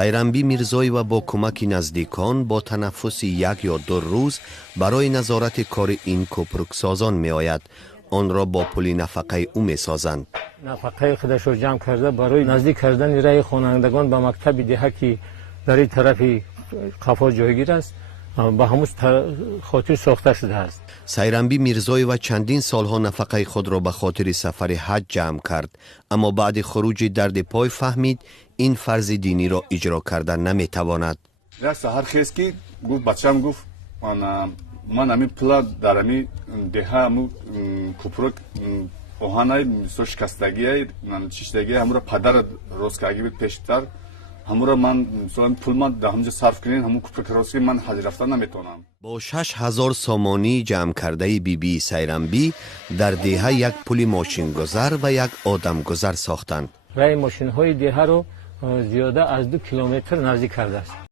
сайранбӣ мирзоева бо кӯмаки наздикон бо танаффуси 1 ё 2 рӯз барои назорати кори ин кӯпруксозон меояд. онро бо пули нафақаи ӯ месозанд. нафақаи худашро ҷамъ карда барои наздик кардани раи хонандагон ба мактаби деҳа ки дар ин тарафи қафо ҷойгир аст ба ҳамун хотир сохта шудааст. сайранбӣ мирзоева чандин солҳо нафақаи худро ба хотири сафари ҳаҷ ҷамъ кард, аммо баъди хуруҷи дарди пой фаҳмид ин фарзи диниро иҷро карда наметавонад. як саҳар хест ки гуфт бачам гуфт ман ҳамин пула дар ҳамин деҳа ҳамун кӯпрук оҳанай мисол шикастагияй чиштагияй ҳамура падар рост карда буд пештар ҳамура ман мисол пул ман дар ҳамҷо сарф кардем ҳамун кӯпрук рост ки ман ҳаҷ рафта наметавонам. бо 6000 сомонии ҷамъкардаи бибии сайранбӣ дар деҳа як пули мошингузар ва як одамгузар сохтанд. раи мошинҳои деҳаро зиёда аз 2 километр наздик кардааст.